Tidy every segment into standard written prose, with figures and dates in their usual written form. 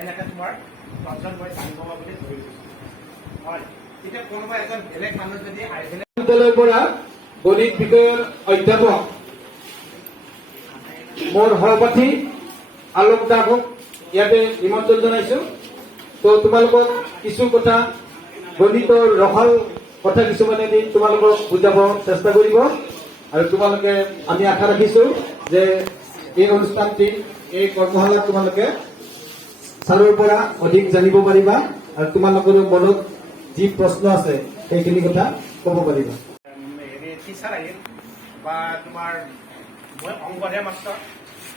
এনেকৈ তোমাৰ 10জন মই গান গাব বুলি ধৰি লৈছোঁ হয়। এতিয়া কোনোবা এজন বেলেগ মানুহ যদি বিদ্যালয়ৰ পৰা গণিত বিষয়ৰ অধ্যাপক মোৰ সহপাঠী আলোক দাসক ইয়াতে নিমন্ত্ৰণ জনাইছোঁ। তো তোমালোকক কিছু কথা গণিতৰ ৰসাল কথা কিছুমানে দি তোমালোকক বুজাব চেষ্টা কৰিব আৰু তোমালোকে আমি আশা ৰাখিছোঁ যে এই অনুষ্ঠানটি এই কৰ্মশালাত তোমালোকে ছাৰৰ পৰা অধিক জানিব পাৰিবা আৰু তোমালোকৰ মনত যি প্ৰশ্ন আছে সেইখিনি কথা ক'ব পাৰিবা। টিচাৰ আহিল বা তোমাৰ মই অংগহে মাষ্টৰ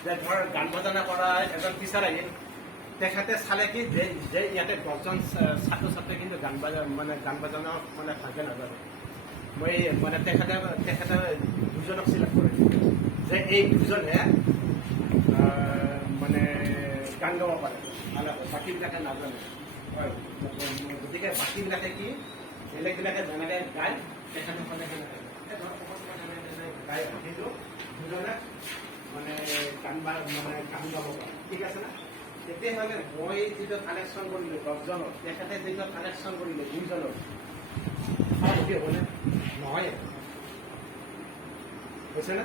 যে ধৰ গান বজানা কৰা এজন টিচাৰ আহিল, তেখেতে চালে কি যে ইয়াতে 10জন ছাত্ৰ ছাত্ৰী কিন্তু গান বাজানা মানে ভালকৈ নাজানে। মই মানে তেখেতে দুজনক চিলেক্ট কৰিলোঁ যে এই দুজনে মানে গান গাব পাৰে, বাকীবিলাকে নাজানে। গতিকে বাকীবিলাকে কি বেলেগবিলাকে যেনেকৈ গায় তেখেতে গাই কিন্তু দুজনে মানে গান গাব পাৰে। ঠিক আছে না? তেতিয়াহ'লে মই যিটো কানেকশ্যন কৰিলোঁ 10জনক, তেখেতে যিটো কানেকশ্যন কৰিলোঁ 2জনক, সহমতি হ'বনে? নহয় হৈছে না?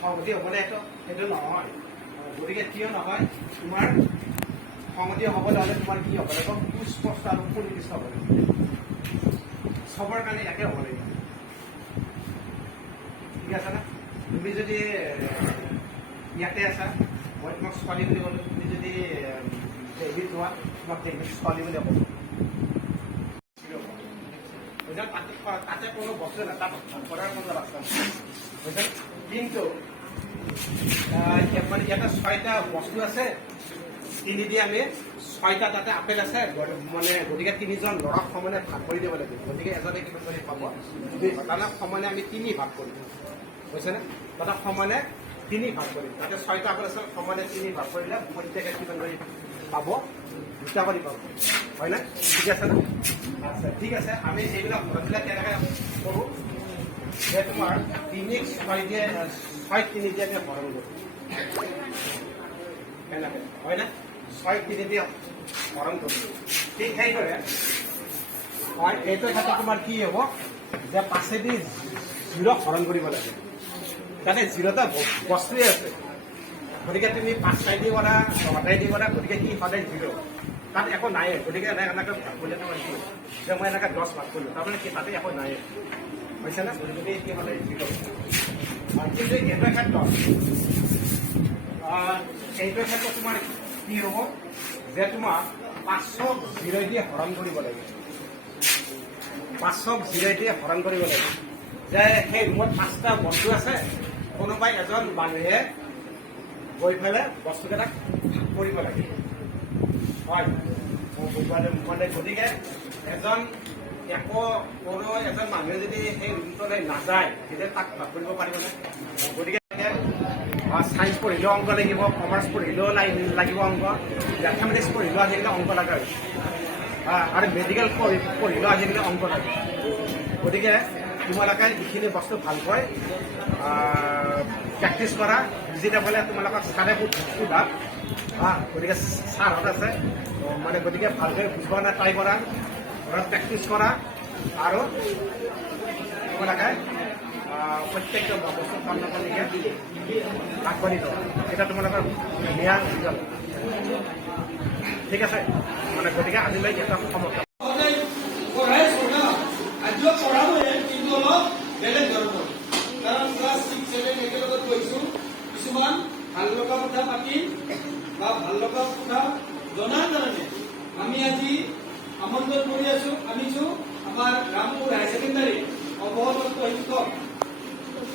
সহমতি হ'বনে? সেইটো নহয়। গতিকে কিয় নহয়, তোমাৰ সহমতি হ'বলৈ হ'লে তোমাৰ কি হ'ব লাগিব? সুস্পষ্ট আৰু সুনিৰ্দিষ্ট হ'ব লাগিব। চবৰ কাৰণে একে হ'ব লাগিব। ঠিক আছে না? তুমি যদি ইয়াতে আছা, মই তোমাক ছোৱালী বুলি ক'লোঁ, তুমি যদি দেৱীত হোৱা তোমাক দেৱীত ছোৱালী বুলি ক'ব। তাতে কোনো বস্তু নাই, তাত কৰাৰ কোনো ৰাস্তা নাই। কিন্তু মানে ইয়াতে 6টা বস্তু আছে, 3 দি আমি 6টা তাতে আপেল আছে, মানে গতিকে 3জন ল'ৰাক সমানে ভাগ কৰি দিব লাগিব। গতিকে এজনে কিমান কৰি পাব? 2। তাতে সমানে আমি 3 ভাগ কৰিম, বুজিছেনে? তাতে সমানে 3 ভাগ কৰিম। তাতে 6টা আপেল আছে, সমানে 3 ভাগ কৰিলে প্ৰত্যেকে কিমান কৰি পাব? 2টা কৰি পাব, হয় না? ঠিক আছে না? আচ্ছা ঠিক আছে। আমি এইবিলাক ঘৰবিলাক কেনেকৈ কৰোঁ যে তোমাৰ 3ক 6 দিয়ে 6 3 দিয়ে আমি হৰণ কৰোঁ, কেনেকৈ হয় না? 6 3 দিয়ে হৰণ কৰোঁ। ঠিক সেইদৰে হয়, এইটো ক্ষেত্ৰত তোমাৰ কি হ'ব যে 5দি 0 হৰণ কৰিব লাগে। তাতে 0টা বস্তুৱে আছে, গতিকে তুমি 5টাই দি কৰা 9টাই দি কৰা, গতিকে কি সদায় 0, তাত একো নাই। গতিকে এনেকৈ ভাগ কৰিলে তোমাৰ কি যে মই এনেকৈ 10 ভাগ কৰিলোঁ, তাৰমানে কি তাতে একো নাই, হৈছে না? গতিকে কি সদায় 0। কিন্তু এইটো ক্ষেত্ৰত তোমাৰ কি হ'ব যে তোমাৰ 5ক 0 দিয়ে হৰণ কৰিব লাগে। 5ক 0 দিয়ে হৰণ কৰিব লাগে। যে সেই ৰুমত 5টা বস্তু আছে, কোনোবাই এজন মানুহে গৈ পেলাই বস্তুকেইটাক কৰিব লাগে, হয় মানে। গতিকে কোনো এজন মানুহে যদি সেই ৰুমটোলৈ নাযায়, তেতিয়া তাক ভাগ কৰিব পাৰিবনে? গতিকে ছায়েন্স পঢ়িলেও অংক লাগিব, কমাৰ্চ পঢ়িলেও লাগিব অংক, মেথামেটিক্স পঢ়িলেও আজিকালি অংক লগা হৈছে, আৰু মেডিকেল পঢ়িলেও আজিকালি অংক লাগে। গতিকে তোমালোকে এইখিনি বস্তু ভালকৈ প্ৰেক্টিছ কৰা, বুজি নাপালে তোমালোকক ছাৰে সোধা। গতিকে ছাৰহঁত আছে মানে, গতিকে ভালকৈ বুজিব না ট্ৰাই কৰা, ঘৰত প্ৰেক্টিছ কৰা আৰু তোমালোকে প্ৰত্যেকটো বস্তু কামকে আগবাঢ়ি যোৱা। এটা তোমালোকৰ ধুনীয়া ৰিজাল্ট, ঠিক আছে মানে। গতিকে আজিলৈ এটা সমাপ্ত। বেলেগ ধৰণৰ, কাৰণ ক্লাছ 6 7 একেলগত গৈছোঁ, কিছুমান ভাল লগা কথা পাতি বা ভাল লগা কথা জনাৰ কাৰণে আমি আজি আমন্ত্ৰণ কৰি আনিছোঁ আমাৰ ৰামপুৰ হাই ছেকেণ্ডাৰী অৱসৰপ্ৰাপ্ত শিক্ষক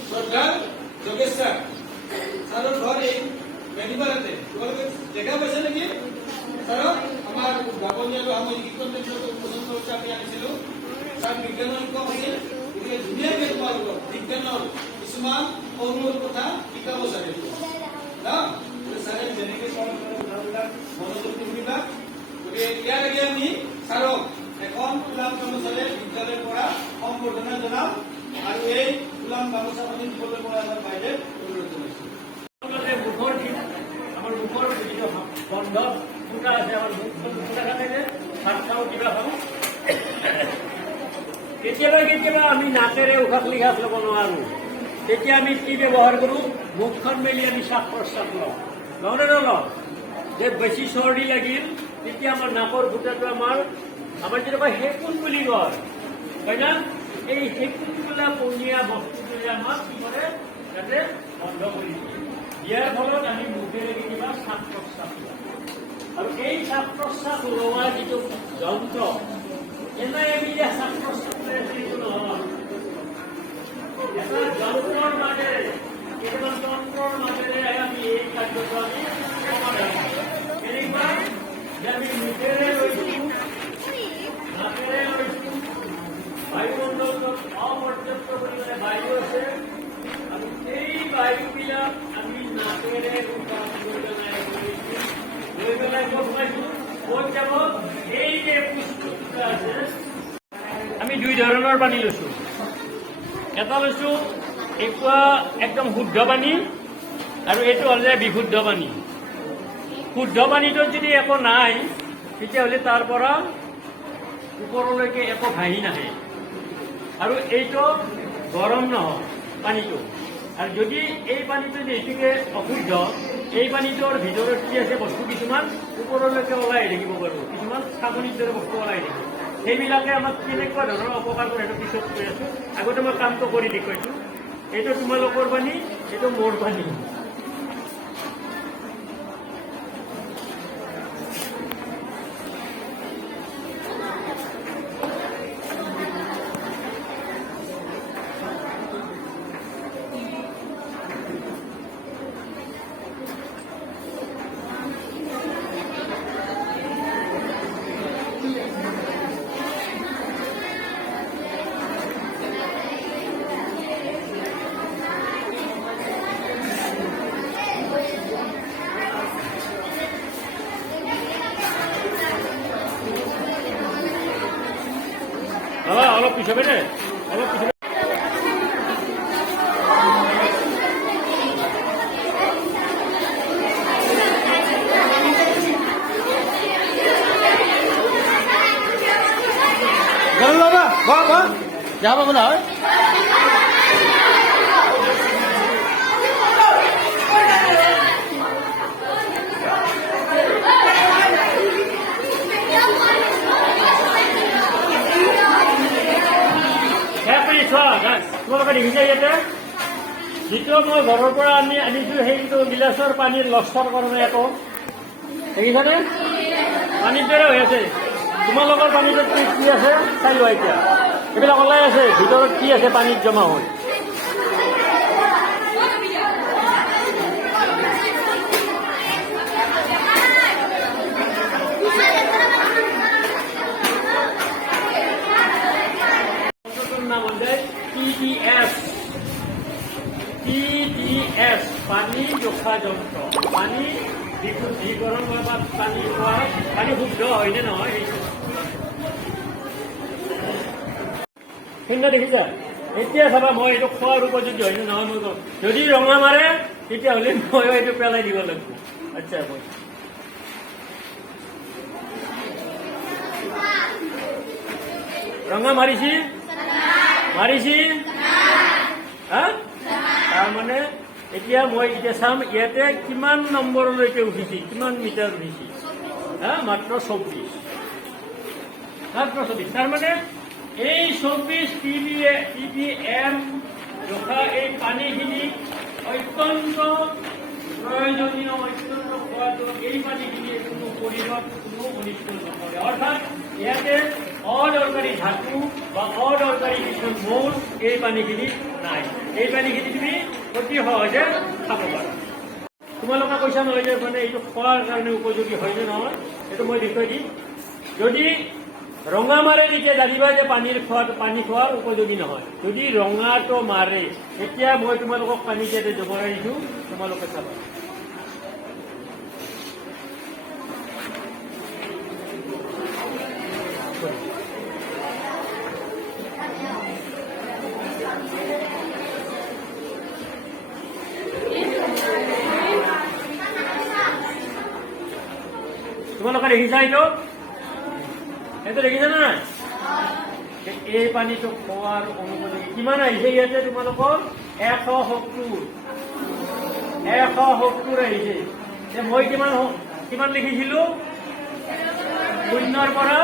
শ্ৰদ্ধাৰ যোগেশ ছাৰ। ছাৰৰ ঘৰ এই মেডিপাৰাতে। তোমালোকে দেখা পাইছে নেকি ছাৰক? আমাৰ গাপনী আৰু সামৰিক শিক্ষণ কেন্দ্ৰত উদ্বোধন কৰোঁতে আমি আনিছিলোঁ। ছাৰ বিজ্ঞানৰ শিক্ষক আছিল, গতিকে ধুনীয়াকৈ তোমালোকক বিজ্ঞানৰ কিছুমান সৰু কথা শিকাব ছাৰে। ছাৰে যেনেকৈ কথাবিলাক মনোযোগ দিবা। গতিকে ইয়াৰ আগে আমি ছাৰক এখন গোলাম গামোচাৰে বিদ্যালয়ৰ পৰা সম্বৰ্ধনা জনাম আৰু এই গোলাম গামোচাখনি দিবলৈ পৰা আমাৰ বাইদেউ অনুৰোধ জনাইছোঁ। মুখৰ আমাৰ মুখৰ বন্ধ ফুটা আছে আমাৰ মুখখন ফুটা থাকে ভাত খাওঁ কিবা খাওঁ কেতিয়াবা কেতিয়াবা আমি নাকেৰে উশাহ নিশাহ ল'ব নোৱাৰোঁ তেতিয়া আমি কি ব্যৱহাৰ কৰোঁ মুখখন মেলি আমি শ্বাস প্ৰশ্বাস লওঁ লওঁনে নলওঁ যে বেছি চৰ্দি লাগিল তেতিয়া আমাৰ নাকৰ ফুটাটো আমাৰ যেনেকুৱা হেকুন বুলি কয় হয় না এই হেকুন বোলা পনীয়া বস্তুটোৱে আমাক কি কৰে যাতে বন্ধ কৰি দিয়ে ইয়াৰ ফলত আমি মুখেৰে কিবা শ্বাস প্ৰশ্বাস লওঁ আৰু এই শ্বাস প্ৰশ্বাস লোৱা যিটো যন্ত্ৰ এনেই আমি যে শ্বাস প্ৰশ্বাস নহয় এটা যন্ত্ৰৰ মাজেৰে কেইটামান তন্ত্ৰৰ মাজেৰে আমি এই কাৰ্যটো আমি সমাধান কেনেকুৱা যে আমি মুখেৰে লৈছোঁ নাকেৰে লৈছোঁ বায়ুমণ্ডলত অপৰ্যাপ্ত পৰিমাণে বায়ু আছে আৰু এই বায়ুবিলাক আমি নাকেৰে লৈ পেলাই ক'ত পাইছোঁ ক'ত যাব এই যে পুষ্পটো আছে আমি দুই ধৰণৰ পানী লৈছোঁ এটা লৈছোঁ একদম শুদ্ধ পানী আৰু এইটো হ'লে বিশুদ্ধ পানী শুদ্ধ পানীটোত যদি একো নাই তেতিয়াহ'লে তাৰ পৰা ওপৰলৈকে একো ভাহি নাহে আৰু এইটো গৰম নহয় পানীটো আৰু যদি এই পানীটো যিহেতুকে অশুদ্ধ এই পানীটোৰ ভিতৰত কি আছে বস্তু কিছুমান ওপৰলৈকে ওলাই থাকিব পাৰোঁ কিছুমান চাকনিৰ দৰে বস্তু ওলাই থাকিব সেইবিলাকে আমাক কেনেকুৱা ধৰণৰ অপকাৰ কৰে সেইটো পিছত কৈ আছোঁ আগতে মই কামটো কৰি দেখুৱাইছোঁ এইটো তোমালোকৰ পানী এইটো মোৰ পানী অলপ পিছবে দে অলপ পিছবে যাব পাব নহয় তোমালোকে দেখিছে ইয়াতে যিটো মই ঘৰৰ পৰা আনিছোঁ সেইটো গিলাচৰ পানীৰ লষ্টৰ কাৰণে একো দেখিছানে পানীৰ দৰে হৈ আছে তোমালোকৰ পানীটো কি আছে চাই লোৱা এতিয়া এইবিলাক ওলাই আছে ভিতৰত কি আছে পানীত জমা হৈ নাম হৈছে TDS পানী জোখা যন্ত্ৰ পানী বিশুদ্ধীকৰণ বা পানী খোৱা পানী শুদ্ধ হয়নে নহয় সেইদিনা দেখিছা এতিয়া চাবা মই এইটো খোৱাৰ উপযোগী হয়নে নহয় মই কওঁ যদি ৰঙা মাৰে তেতিয়াহ'লে মই এইটো পেলাই দিব লাগিব আচ্ছা মই ৰঙা মাৰিছি হা তাৰমানে এতিয়া মই এতিয়া চাম ইয়াতে কিমান নম্বৰলৈকে উঠিছে কিমান মিটাৰ উঠিছে হা মাত্ৰ 24 তাৰমানে এই 24 ppm জোখা এই পানীখিনি অত্যন্ত প্ৰয়োজনীয় অত্যন্ত খোৱাটো এই পানীখিনি কোনো শৰীৰত কোনো অনিষ্ট নকৰে অৰ্থাৎ ইয়াতে অদৰকাৰী ধাতু বা অদৰকাৰী কিছুমান মৌল এই পানীখিনি নাই এই পানীখিনি তুমি অতি সহজে খাব পাৰা তোমালোকে কৈছা নহয় যে মানে এইটো খোৱাৰ কাৰণে উপযোগী হয়নে নহয় এইটো মই দেখুৱাই দিম যদি ৰঙা মাৰে তেতিয়া জানিবা যে পানী খোৱাৰ উপযোগী নহয় যদি ৰঙাটো মাৰে তেতিয়া মই তোমালোকক পানী ইয়াতে জবৰাই দিছোঁ তোমালোকে চাবা তোমালোকে দেখিছা এইটো দেখিছা নাই? এই পানীটো খোৱাৰ অনুমতি কিমান আহিছে ইয়াতে তোমালোকৰ 170 আহিছে। মই কিমান লিখিছিলো 0 পৰা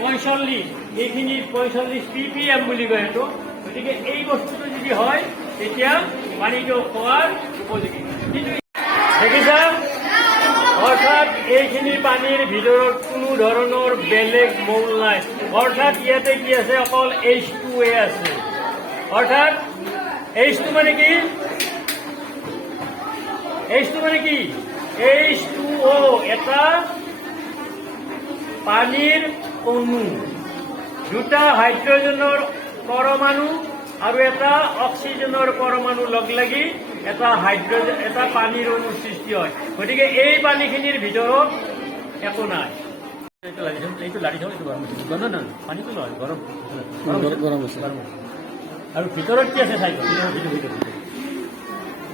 45, এইখিনি 45 ppm বুলি কয় এইটো। গতিকে এই বস্তুটো যদি হয় তেতিয়া পানীটো খোৱাৰ উপযোগী। দেখিছা? অৰ্থাৎ এইখিনি পানীৰ ভিতৰত কোনো ধৰণৰ বেলেগ মৌল নাই। অৰ্থাৎ ইয়াতে কি আছে? অকল H2A আছে। অৰ্থাৎ H2 মানে কি? H2 মানে কি? H2O এটা পানীৰ অণু, দুটা হাইড্ৰজেনৰ পৰমাণু আৰু এটা অক্সিজেনৰ পৰমাণু লগ লাগি এটা পানীৰ অণুৰ সৃষ্টি হয়। গতিকে এই পানীখিনিৰ ভিতৰত একো নাই। এইটো লাৰি চাব, এইটো গৰম নহয়, পানীটো লয় গৰম আছে। আৰু ভিতৰত কি আছে চাই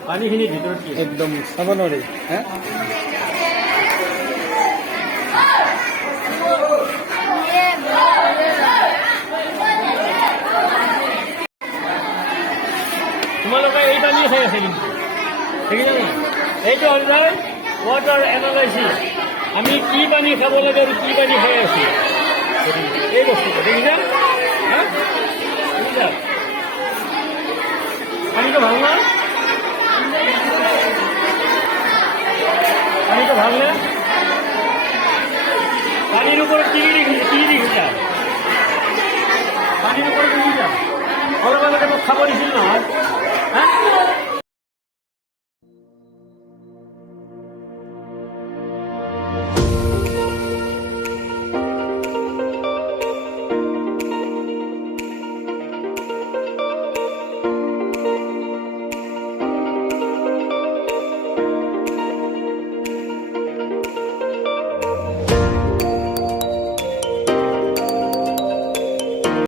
পানীখিনিৰ ভিতৰত কি একদম চাব নোৱাৰি। তোমালোকে এই পানী খাই আছে কিন্তু দেখিছা নাই? এইটো হ'ল যায় ৱাটাৰ এনালাইচিছ। আমি কি পানী খাব লাগে আৰু কি পানী খাই আছো এই বস্তুটো দেখিছা? দেখিছা? পানীটো ভাল না? পানীটো ভাল নে? পানীৰ ওপৰত কি দেখিছা? পানীৰ ওপৰত কি দেখিছা? অলপ আগতে মোক খাব দিছিল নহয়।